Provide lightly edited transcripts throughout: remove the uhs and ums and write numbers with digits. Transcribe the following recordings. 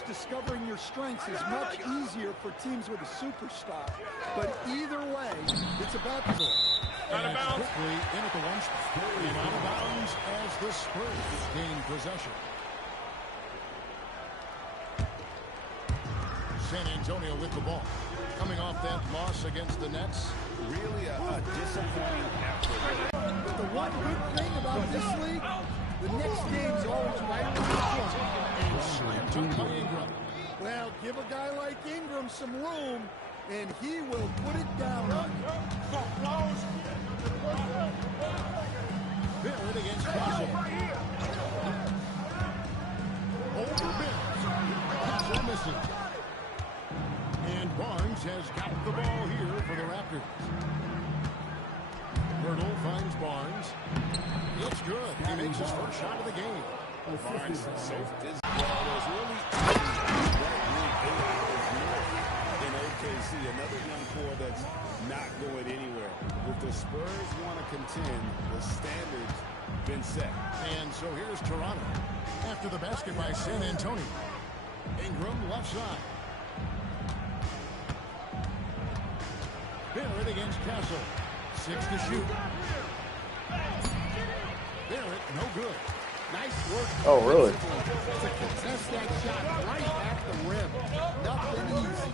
course, discovering your strengths is much easier for teams with a superstar. But either way, it's about the out of bounds. Quickly in at the one spot. And out of bounds as the Spurs gain possession. San Antonio with the ball. Coming off that loss against the Nets. Really a disappointing effort. But the one good thing about this league, the next game's always right around the corner. And slammed to by Ingram. Well, give a guy like Ingram some room, and he will put it down on you. Barrett against Castle. Over Barrett. Castle missing. And Barnes has got the ball here for the Raptors. Hurdle finds Barnes. It's good. He makes his first shot of the game. Barnes, so this ball is really that league 8 hours north in OKC. Another young core that's not going anywhere. If the Spurs want to contend, the standard's been set. And so here's Toronto. After the basket by San Antonio. Ingram left side. Barrett against Castle. 6 to shoot. Barrett, no good. Nice work. Oh, really? To contest that shot right at the rim. Nothing easy.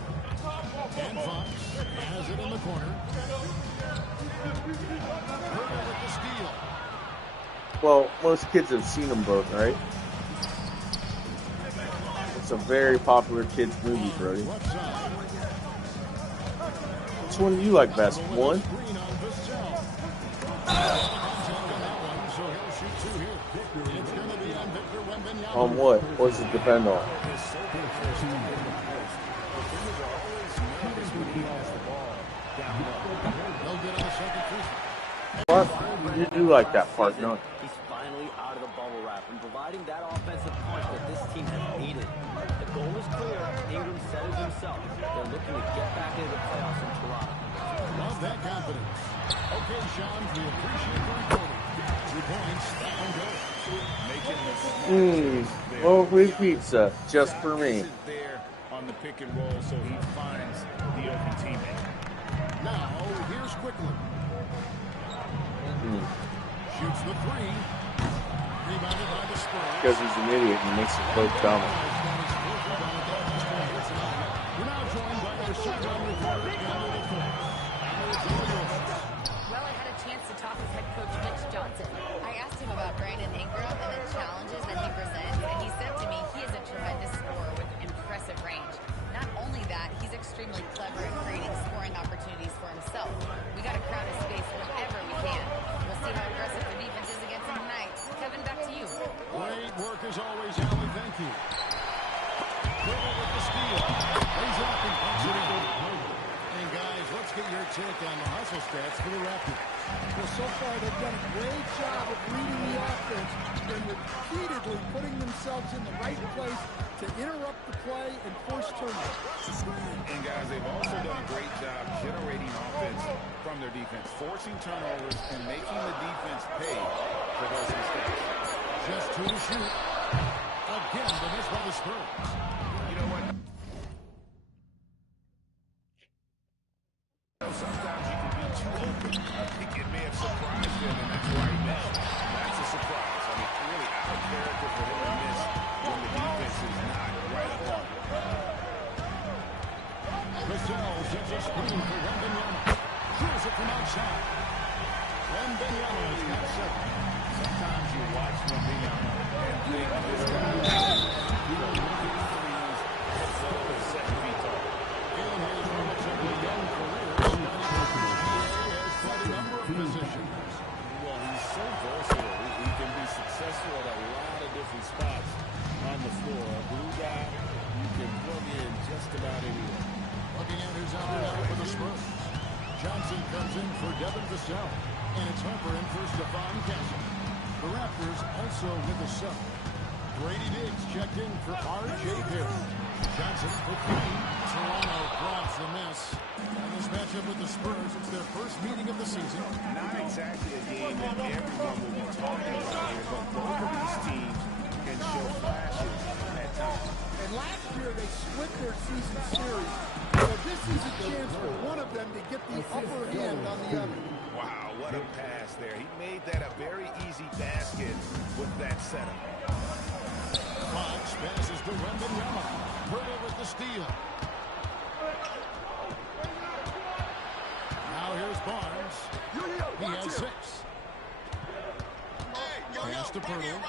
And Fox has it in the corner. Hurdle with the steal. Well, most kids have seen them both, right? It's a very popular kids movie, Brody. Which one do you like best? One? On what? What's it depend on? What? You do like that part, don't you? He's finally out of the bubble wrap and providing that offensive punch that this team has needed. The goal is clear. Ingram said it himself. They're looking to get back into the playoffs in Toronto. Love that confidence. Okay, Sean, we appreciate the reporting. 2 points, that one goes. Well, free pizza, just for me. There on the pick and roll, so he finds the open teammate. Now, here's Quickly. Shoots the 3. Rebounded by the Spurs. Because he's an idiot and makes it both dumb. We're now joined by our sideline reporter, Well, I had a chance to talk with head coach Mitch Johnson. I asked him about Brandon Ingram and the challenges that he presents, and he said to me he is a tremendous scorer with impressive range. Not only that, he's extremely clever at creating scoring opportunities for himself. We got to crowd his space whenever we can. We'll see how aggressive the defense is against him tonight. Kevin, back to you. Great work as always, Allie. Thank you. Dribble with the steal. Lays up and punts it in. And guys, let's get your take on the hustle stats for the Raptors. Well, so far they've done a great job of reading the offense and repeatedly putting themselves in the right place to interrupt the play and force turnovers. And guys, they've also done a great job generating offense from their defense, forcing turnovers and making the defense pay for those mistakes. Just 2 to shoot. Again, the miss by the Spurs. You know what? Sometimes you can be too open. I think it may have surprised them, and that's why he missed. That's a surprise. I mean, really out of character for him to miss when the defense is not right up on him. Vassell sets a screen for Wembanyama. Here's it from outside. Wembanyama's got 7. Sometimes you watch Wembanyama and think this guy you know, looking threes as well as 7 feet tall. In his relatively young career, he has quite a number of positions. Well, he's so versatile. He can be successful at a lot of different spots on the floor. A blue guy, you can plug in just about anywhere. Looking at who's out there now for the Spurs. Johnson comes in for Devin Vassell. And it's Harper in for Stephon Castle. The Raptors also with a sub. Brady Diggs checked in for R.J. Barrett. Johnson for 3. Toronto grabs the miss. And this matchup with the Spurs, it's their first meeting of the season. Not exactly a game that everyone will be talking about here, but both of these teams can show flashes at times. And last year they split their season series. So this is a chance for one of them to get the upper hand on the other. Wow, what a pass there. He made that a very easy basket with that setup. Fox passes to Wembanyama. Hurdle with the steal. Now here's Barnes. He has 6. Pass to Purdle.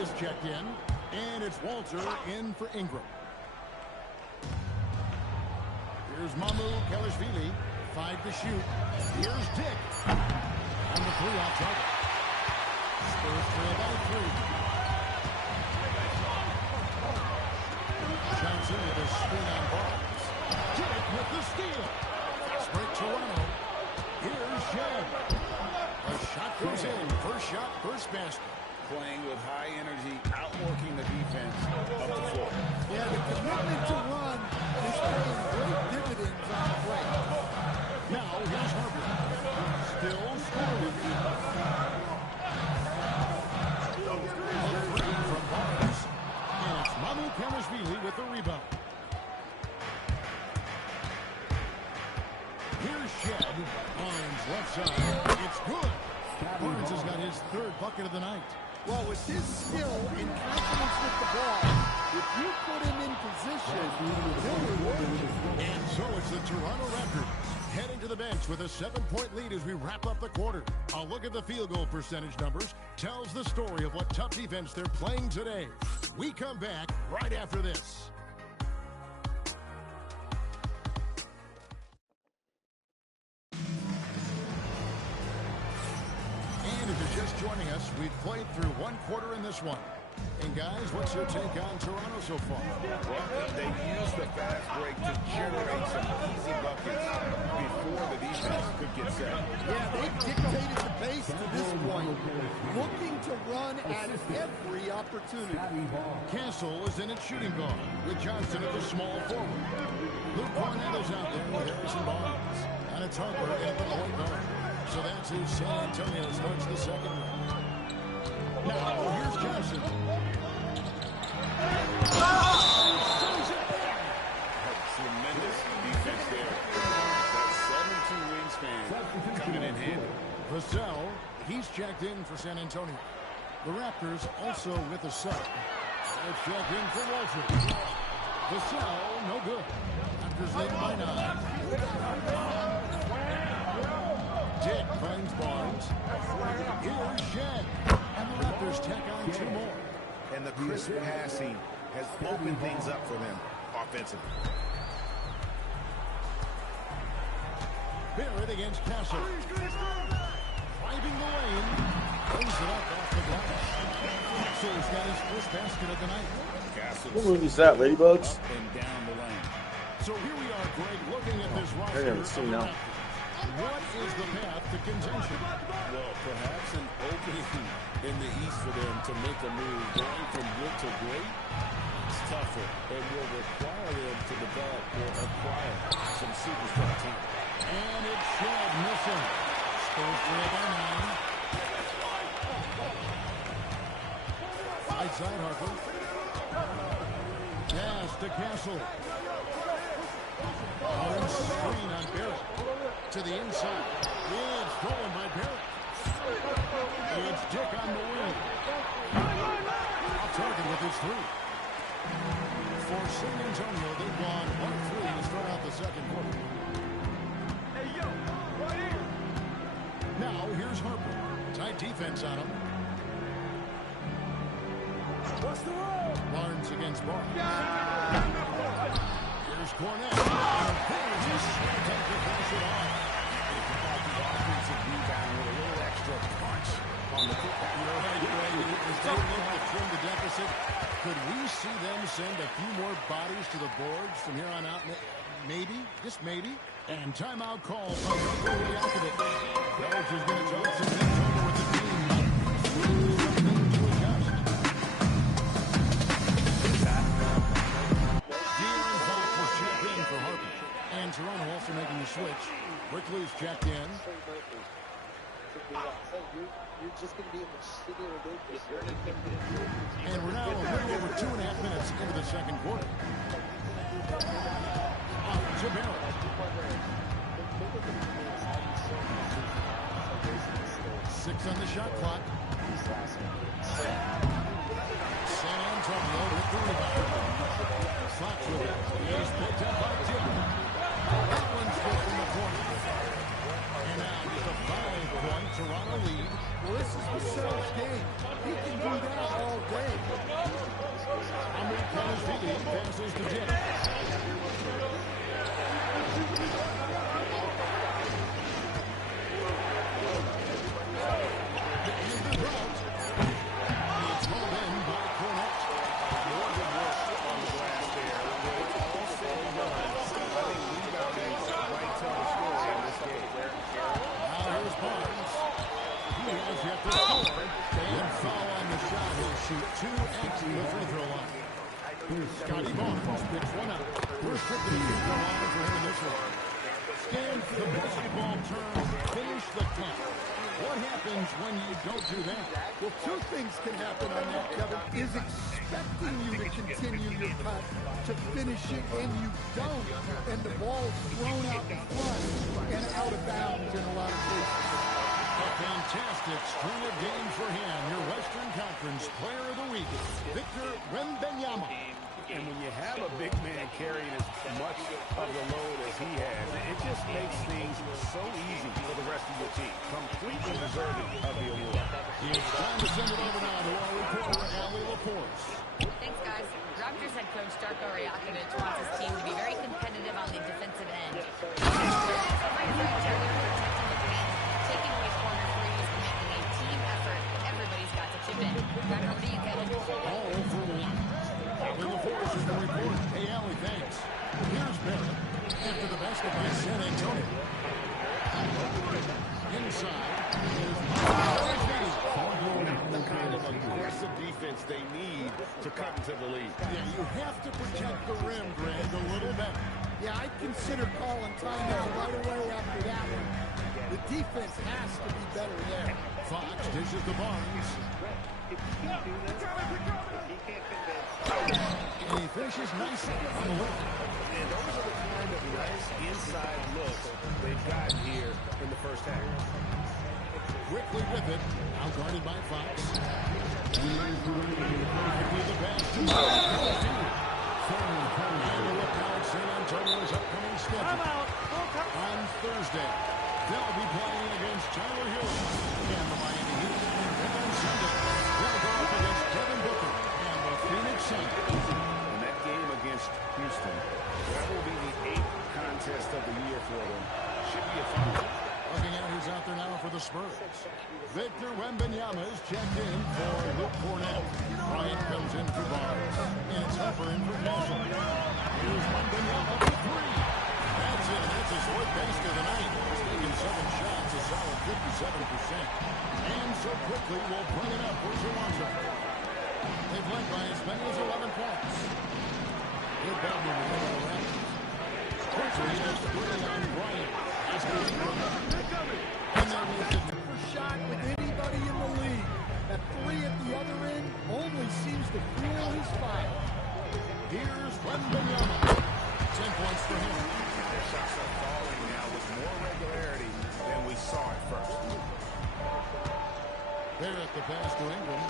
Is checked in, and it's Walter in for Ingram. Here's Mamu Kelishvili, 5 to shoot. Here's Dick. On the 3 off target. Spurs trail by 3. Johnson with a spin on Barnes. Dick with the steal. Fast break Toronto. Here's Shed. A shot goes in. First shot, first basket. Playing with high energy, outworking the defense up the floor. Yeah, the commitment to run is paying great dividends on the play. Now here's Harper. Still scoring. From Barnes. And it's Mamu Kelishvili with the rebound. Here's Shed. Barnes left side. It's good. Barnes has got his 3rd bucket of the night. Well, with his skill and confidence with the ball, if you put him in position, he'll reward you. And so it's the Toronto Raptors heading to the bench with a 7-point lead as we wrap up the quarter. A look at the field goal percentage numbers tells the story of what tough defense they're playing today. We come back right after this. And if you're just joining us, we've played through 1 quarter in this one. And guys, what's your take on Toronto so far? Well, they used the fast break to generate some easy buckets before the defense could get set. Yeah, they dictated the pace to this point, looking to run at every opportunity. Castle is in at shooting guard with Johnson at the small forward. Luke Cornell is out there with Harrison Barnes. And it's Harper at the point guard. So that's who San Antonio starts the second one. Now, here's Johnson. Tremendous defense there. That 7'2" wingspan coming in handy. Vassell, he's checked in for San Antonio. The Raptors also with a sub. It's checked in for Walter. Vassell, no good. Raptors lead by 9. Dick finds Barnes. Here's Shed. And the Raptors tack on 2 more. And the crisp passing has opened things up for them offensively. Barrett against Castle. Driving the lane. Brings it up off the glass. Castle's got his first basket of the night. What movie is that, Ladybugs? Up and down the lane. So here we are, Greg, looking at this roster. I haven't seen now. What is the path to contention? Well, perhaps an opening in the East for them to make a move. Going from good to great, it's tougher and will require them to develop or acquire some superstar talent. And it's Shed missing. Spurs trail by 9. Right side, Harper. Pass to Castle. Barnes screen on Barrett. To the inside. It's stolen by Barrett. It's Dick on the wing. Off target with his 3. For San Antonio, they've gone 1-3 to start out the second quarter. Hey, yo, right here. Now, here's Harper. Tight defense on him. What's the roll? Barnes against Barnes. Here's Cornell. And there's a slant up to finish it off. It's about the offensive rebound with a little extra punch on the football. As they look to trim the deficit, could we see them send a few more bodies to the boards from here on out? Maybe, just maybe. And timeout call from Harper Yakovic. Belge is going to talk some things over with the team. Something to adjust. De'Aaron Fox will check in for Harper. And Toronto also making the switch. Quickly is checked in. You're just going to be in the shittier business. And we're now a little over 2.5 minutes into the second quarter. To Barrett. Six on the shot clock. San Antonio with the rebound. Fox with it. He's picked up by Jimmy. That one's good from the corner. And now just a 5-point Toronto lead. Well, this is Vassell's game. He can do that all day. Amir passes to Jimmy. Scotty Barnes picks one up. Restricted to the line for him in this one. Stand the basketball term, finish the cut. What happens when you don't do that? Well, two things can happen on that, Kevin. Is expecting you to continue your cut, to finish it, and you don't. And the ball's thrown out in front and out of bounds in a lot of cases. A fantastic string of games for him. Your Western Conference Player of the Week, Victor Wembanyama. And when you have a big man carrying as much of the load as he has, it just makes things so easy for the rest of your team. Completely deserving of the award. It's time to send it over now to our reporter, Allie Laporte. Thanks, guys. Raptors head coach Darko Rajakovic wants his team to be very competitive on the defensive end. Taking away corner threes and making a team effort. Everybody's got to chip in. Back over to you, Kevin. All for one. Allie Laporte is the report. Hey, Allie, thanks. Here's Barrett after the basket by San Antonio. Inside. The kind of aggressive defense they need to cut into the lead. Yeah, you have to protect the rim, Greg, a little better. Yeah, I'd consider calling timeout right away after that one. The defense has to be better there. Fox dishes to Barnes. And he finishes nicely on the left. And those are the kind of nice inside looks they've gotten here in the first half. Quickly with it. Now guarded by Fox. Quickly the pass to and a look out. San Antonio's upcoming schedule. On Thursday, they'll be playing against Tyler Hill and the Miami Heat. And on Sunday, they'll go up against Kevin Booker and the Phoenix Suns. And that game against Houston, that will be the 8th contest of the year for them. Should be a fun one. Looking at who's out there now for the Spurs. Victor Wembanyama is checked in for Luke Cornett. Bryant comes in for Barnes. And it's Harper in for Castle. Here's Wembanyama for three. That's it. That's his fourth basket of the night. He's taken 7 shots, a solid 57%. And so quickly we'll bring it up for Toronto. They've led by as many as 11 points. Good boundary to the Raptors. Quickly has 3 on Bryant. And there was a different shot with anybody in the league. That 3 at the other end only seems to fuel his fire. Here's Wembanyama. 10 points for him. Their shots are falling now with more regularity than we saw at first. They're at the pass to Ingram.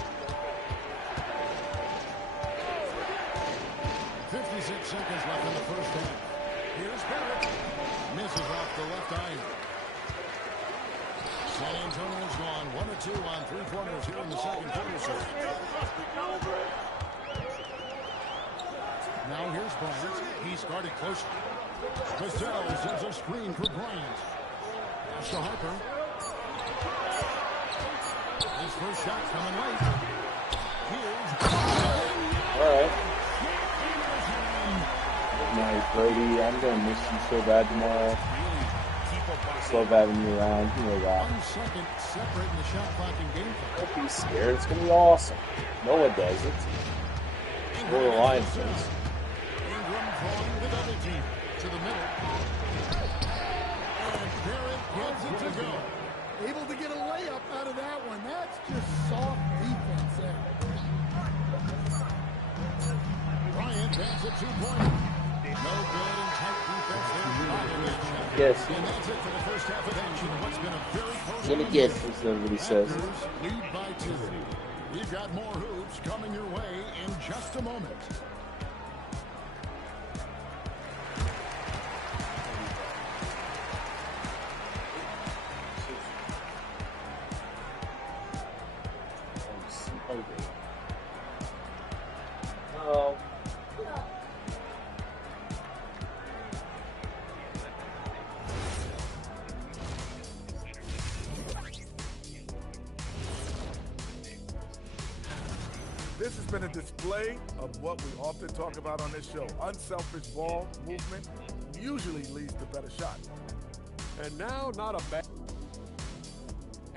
56 seconds left in the first half. Here's Barrett. Misses off the left iron. San Antonio's gone 1 of 2 on 3-pointers here in the second quarter. Now here's Barnes. He's guarded closely. Vassell sends a screen for Bryant. Pass to Harper. His first shot coming late. Here's All right. Nice, Brady. I'm going to miss you so bad tomorrow. Just love having you around. You know that. 1 second separating the shot clock and game clock. Don't be scared. It's going to be awesome. No one does it. Well, the Lions does. Ingram drawing the double team to the middle. And Barrett gets it to go. Able to get a out of that one. That's just soft defense there. Bryant has a two-pointer. No good and tight defense there. Yes. And that's it for the first half of action. What's been a very close Gonna game. guess as everybody says. Raptors lead by 2. We've got more hoops coming your way in just a moment. Oh. This has been a display of what we often talk about on this show. Unselfish ball movement usually leads to better shots. And now, not a bad.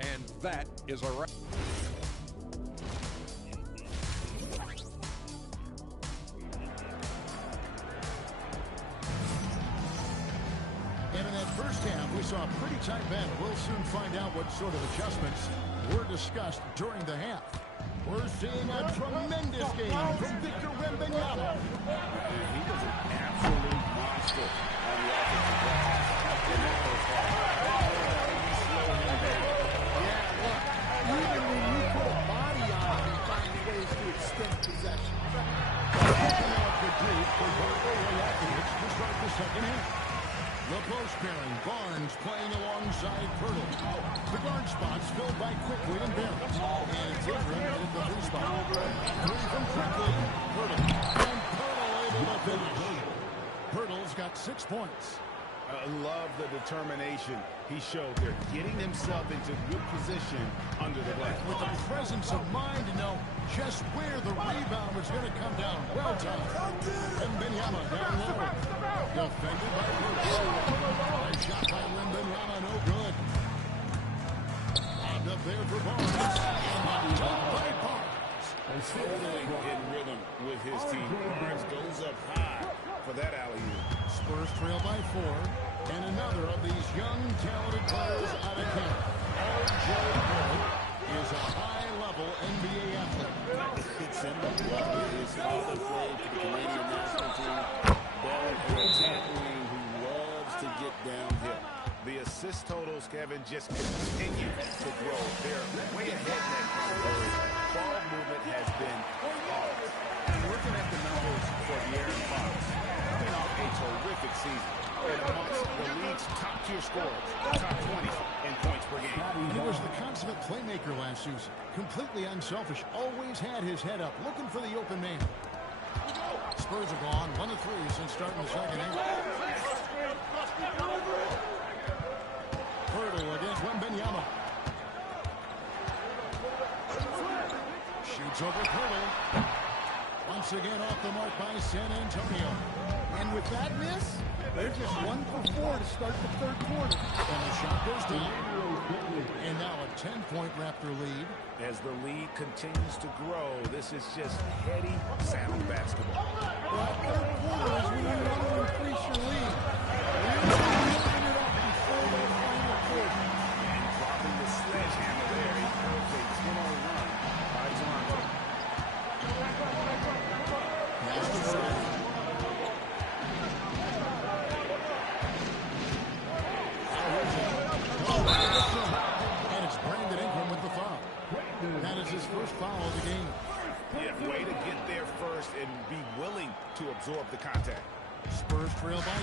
And that is a wrap. And in that first half, we saw a pretty tight battle. We'll soon find out what sort of adjustments were discussed during the half. We're seeing a tremendous game from Victor Wembanyama. He was an absolute monster on the offensive glass in that first half. Slow him down. Yeah, look, even when you put a body on it, you find ways to extend possession. The Duke for to start the second half. The post pairing, Barnes playing alongside Pirtle. The guard spots filled by Quickly and Barrett. And Ingram headed the 3 spot. 3 from Quickly, Pirtle. And Pirtle able to finish. Pirtle's got 6 points. I love the determination he showed there, getting himself into good position under the glass. With the presence of mind to know just where the rebound was going to come down. Well done. Wembanyama down low. Defended by Pirtle. A shot by Wembanyama, no good. Lobbed up there for Barnes. And dunked by Barnes. Totally in rhythm with his team. Barnes goes up high for that alley-oop. Spurs trail by 4. And another of these young, talented players out of camp. R.J. Barrett is a high-level NBA athlete. It's in the blood. His father played for the Canadian national team. Barrett, a tackling who loves to get downhill. The assist totals, Kevin, just continue to grow. They're way ahead in that category. Ball movement has been off. And looking at the numbers for De'Aaron Fox, coming off a terrific season. And amongst the league's top-tier scorers, top 20 in points per game. He was the consummate playmaker last season. Completely unselfish. Always had his head up, looking for the open man. Spurs are gone. 1 of 3 since starting the second half. Pirtle against Wembanyama. Shoots over Pirtle. Once again off the mark by San Antonio. And with that miss, they're just 1 for 4 to start the third quarter. And the shot goes down. And now a 10-point Raptor lead. As the lead continues to grow, this is just heady, sound basketball. Well, third quarter is when you want to increase your lead. Really open it up before the final quarter. And dropping the sledgehammer there, he throws a 10-0 run by Toronto. Pass to Pirtle. And it's Brandon Ingram with the foul. That is his first foul of the game. Yeah, way to get there first and be willing to absorb the contact. Spurs trail by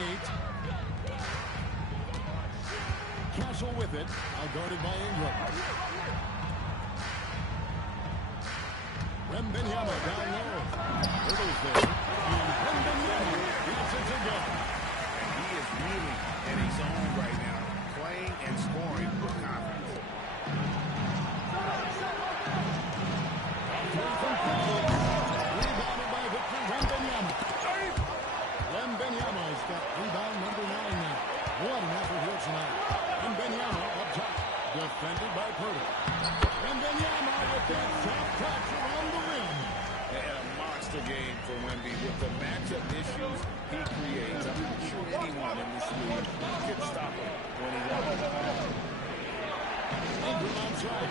8. Castle with it, outguarded by Ingram. Wembanyama down low. Pirtle's there. And Wembanyama gets it to go. And he is really in his zone right now, playing and scoring with confidence. Rebounded by Victor Wembanyama. Wembanyama's got rebound number 9 now. What an effort here tonight. Wembanyama up top. Defended by Pirtle. Wembanyama with that top touch around the rim. And a monster game for Wemby with the matchup issues he creates. I'm not sure anyone in this league can stop him when he wants. Ingram side.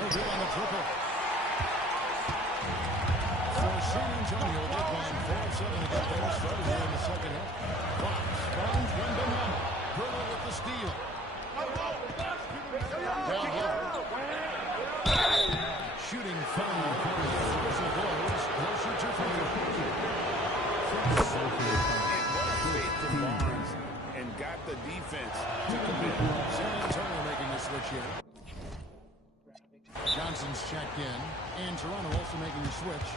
No good on the triple. For San Antonio, they've gone 4-7 to get things started here in the second half. Fox finds Wembanyama. Pirtle with the steal. Down low. Shooting foul. Whistle blows. He'll shoot two from the Barnes and got the defense to commit. San Antonio making the switch here. Johnson's checked in, and Toronto also making the switch.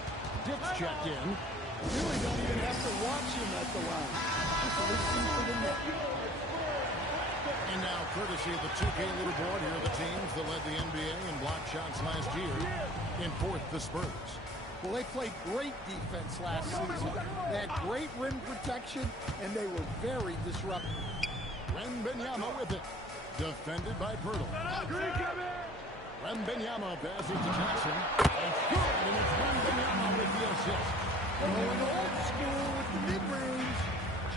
Dick's checked in. You really don't even have to watch him at the line. Just listen for the net. And now, courtesy of the 2K leaderboard, here are the teams that led the NBA in block shots last year. In fourth, the Spurs. Well, they played great defense last season. They had great rim protection, and they were very disruptive. Wembanyama with it. Defended by Pirtle. Wembanyama passes to Johnson. It's good, and it's Wembanyama with the assist. Going old school with the mid-range.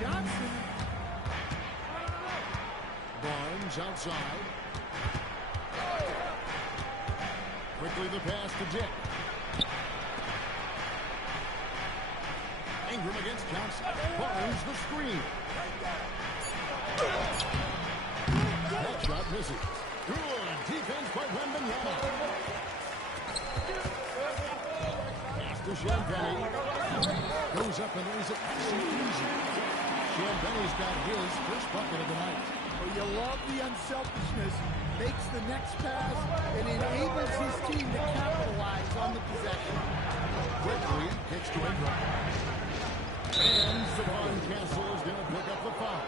Johnson. Barnes outside. Quickly the pass to Dick. Ingram against Johnson. Barnes the screen. That shot misses. Good defense by Wembanyama. Pass to Champagnie. Goes up and lays it easy. Champagnie's got his first bucket of the night. Well, you love the unselfishness. Makes the next pass and enables his team to capitalize on the possession. Quickly kicks to Ingram. And Savon Castle is going to pick up the foul.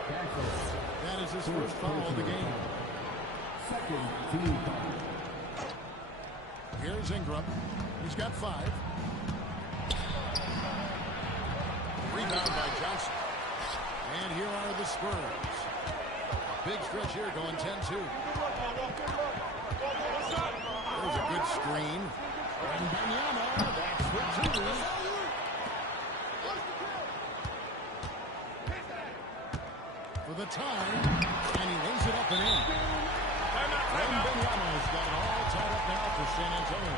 That is his first foul of the game. Here's Ingram. He's got 5. Rebound by Johnson. And here are the Spurs. A big stretch here going 10-2. There's a good screen. And Wembanyama, that's for 2. For the time, and he lays it up and in. Wembanyama's got it all tied up now for San Antonio.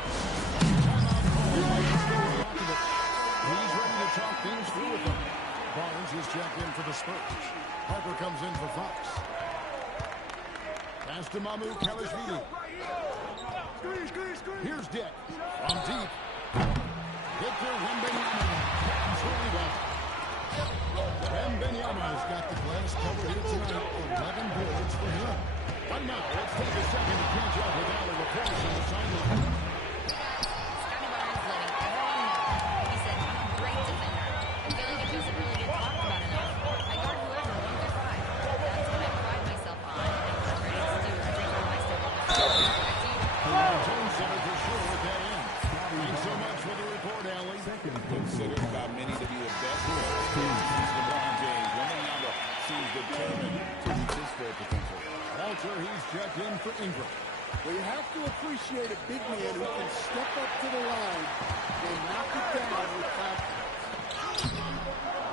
Timeout call. He's ready to talk things through with them. Barnes is checked in for the Spurs. Harper comes in for Fox. Pass to Mamu Kalashvili. Here's Dick. From deep. Victor Wembanyama. Wembanyama's got the glass cover here tonight. 11 boards for him. But now, let's take a second to catch up with all the reports on the sideline. Scotty Barnes letting everyone know. He said, I'm a great defender. I feel like it doesn't really get talked about enough. I guard whoever 1 through 5. That's what I pride myself on. And I'm ready to do every time I step on the field. Jones Center for sure at that end. Thanks so much for the report, Allie. Considered by many to be the best player since LeBron James. Wembanyama seems determined to reach his full potential. Walter, he's checked in for Ingram. Well, you have to appreciate a big man who can step up to the line and knock it down with confidence.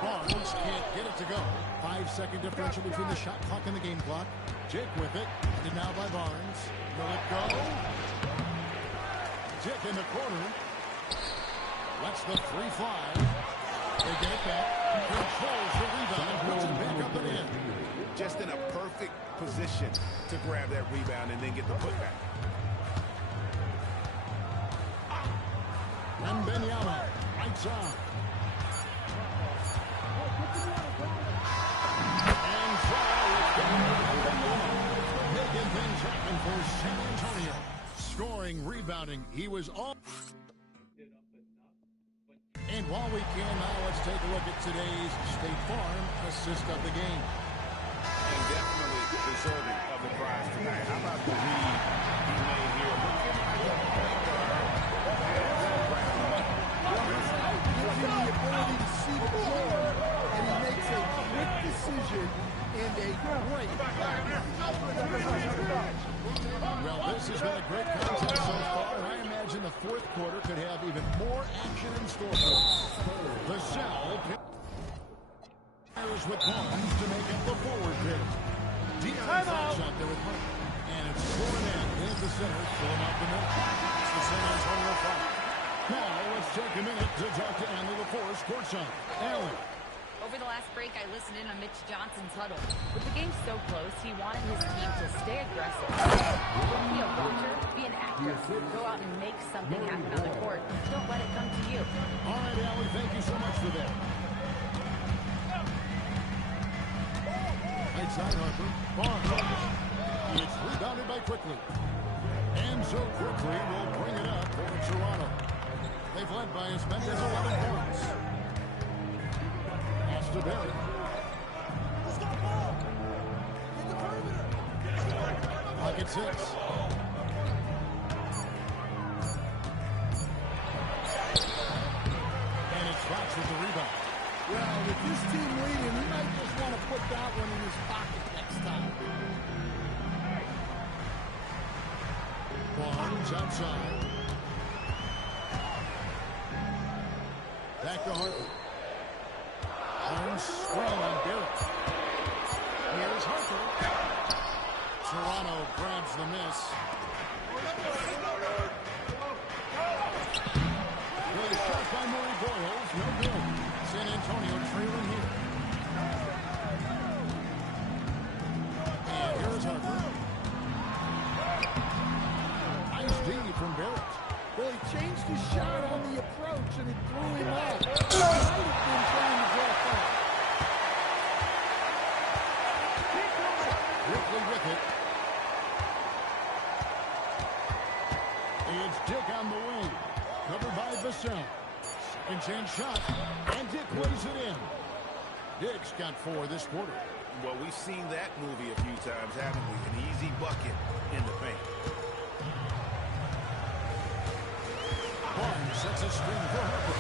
Barnes can't get it to go. 5-second differential between the shot clock and the game clock. Jake with it. And now by Barnes. Will it go? Jake in the corner. Lets the 3 fly. They get it back. Controls the rebound. Puts it back up and in. Just in a perfect position to grab that rebound and then get the putback. Wembanyama, right side. And foul. Making things happen for San Antonio. Scoring, rebounding. He was all. And while we can now, let's take a look at today's State Farm assist of the game. And definitely deserving of the prize tonight. How about the read he made here? Gives him the ability to see the floor, and he makes a quick decision and a great. Well, this has been a great contest so far, and I imagine the fourth quarter could have even more action in store for us. The Cell fires with Barnes to make up the forward pair. Deion Fox out there with Hunt, and it's 4-1. the center, filling out the middle. It's the San Antonio foul. Now, let's take a minute to talk to Andy LaForce courtside. Allen. Over the last break, I listened in on Mitch Johnson's huddle. With the game so close, he wanted his team to stay aggressive. Don't be a watcher, be an actor. Go out and make something happen on the court. Don't let it come to you. All right, Allie, thank you so much for that. Right side, Harper. Barnes. It's rebounded by Quickly. And so Quickly will bring it up for Toronto. They've led by as many as 11 points. To Barrett. Pocket 6. And it's Fox with the rebound. Well, with this team leading, he might just want to put that one in his pocket next time. Barnes outside. Back to Harper. Barnes screen on Barrett. Here's Harper. Toronto grabs the miss. Good shot by Murray Boyles. No good. San Antonio trailing here. And here's Harper. Nice D from Barrett. Well, he changed his shot on the approach, and it threw him off. He might have been trying to draw foul. Ripley with it. It's Dick on the wing. Covered by Vassell. Second chance shot. And Dick lays it in. Dick's got 4 this quarter. Well, we've seen that movie a few times, haven't we? An easy bucket in the paint. Barnes sets a screen for Harper.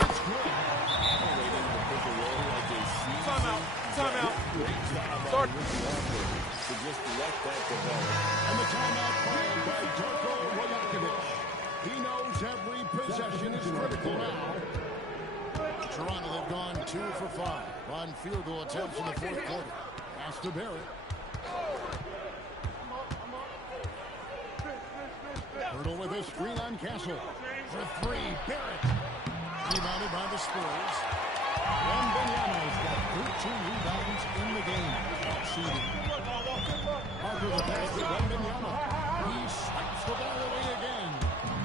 It's good. Timeout. Start. To just let that develop. And the timeout called by Darko Rajakovic. He knows every possession is critical now. Toronto, they've gone 2 for 5 on field goal attempts in the fourth quarter. Pass to Barrett. Hurdle with a screen on Castle. For 3, Barrett. Rebounded by the Spurs. Wembanyama's got 13 rebounds in the game. Outshooting. Harper the pass to Wembanyama. He swipes the ball away again.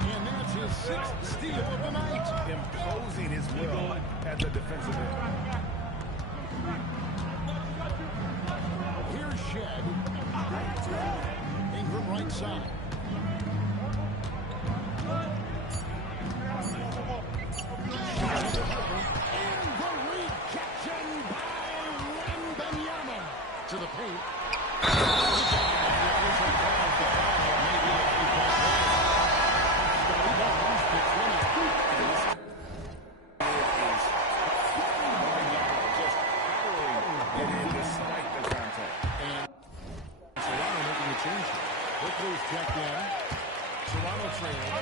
And that's his 6th steal of the night. Imposing his will at the defensive end. Here's Shed. Ingram right side. And the rejection by Wembanyama to the paint. Quickly's checked in. Toronto trailing.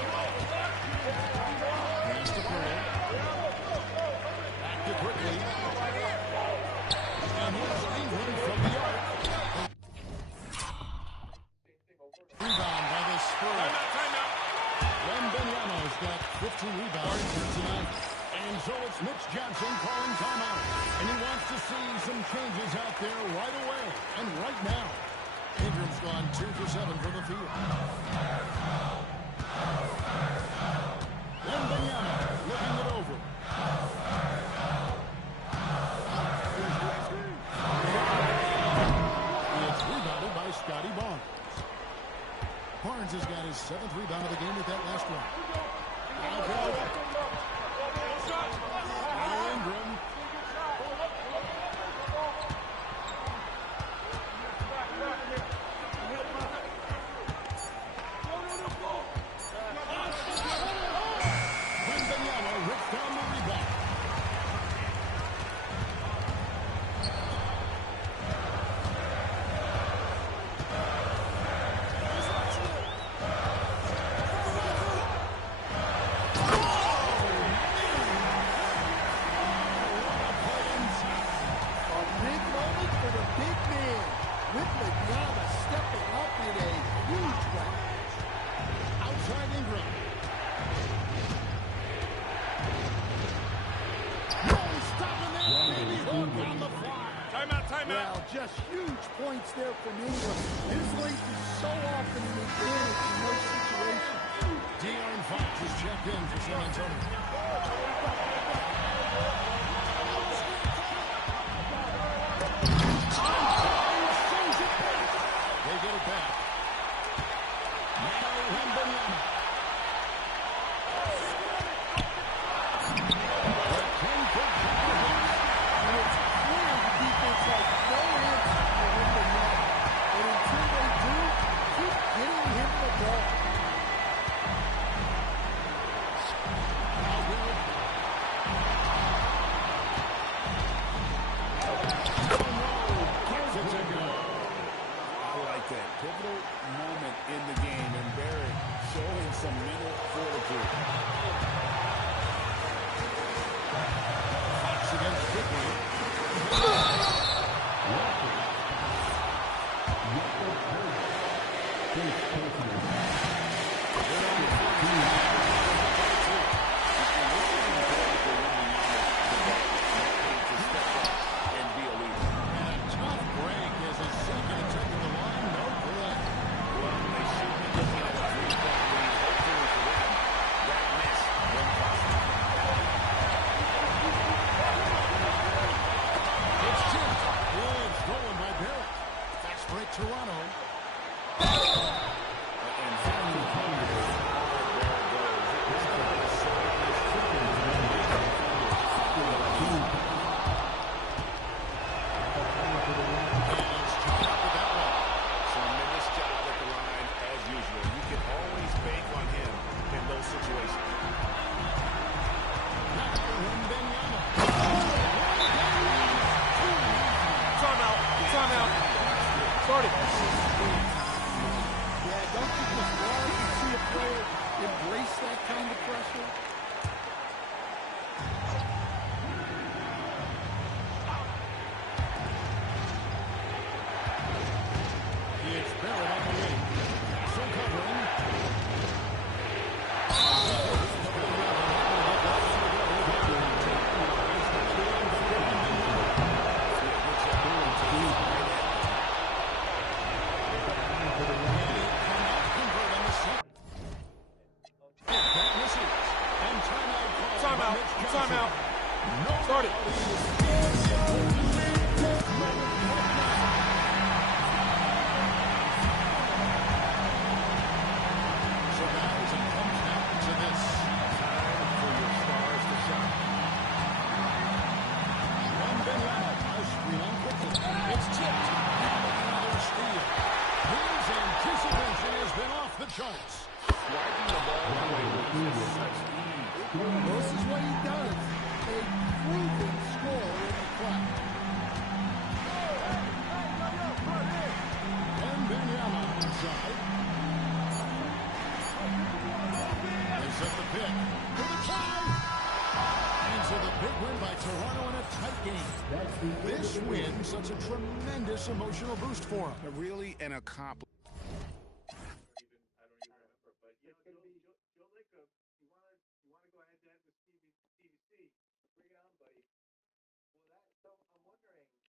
Pass to Pearl. Back to Quickly. And here's Ingram from the arc. Rebound by the Spurs. Wembanyama's got 15 rebounds here tonight. And so it's Mitch Johnson calling timeout. And he wants to see some changes out there right away and right now. Ingram's gone 2 for 7 from the field. Wembanyama looking it over. It's rebounded by Scotty Barnes. Barnes has got his 7th rebound of the game with that last one. Ingram. huge weapon. Outside Ingram. Baby hook on the fly. Timeout. Well, just huge points there from Ingram. His length is so often an advantage in those situations. De'Aaron Fox is checked in for San Antonio. They get it back. Now Wembanyama. Pivotal moment in the game, and Barrett showing some mental fortitude. Fox against Quickly. Toronto. Started. Yeah, don't you just love to see a player embrace that kind of pressure? It's Barrett on the wing. So covering. Timeout. Started. Charts. Swiping the ball away with such ease. This is what he does. A proven scorer in the club. Wembanyama inside. They set the pick for the tie. And so the big win by Toronto in a tight game. This win sets a tremendous emotional boost for them. Really an accomplishment.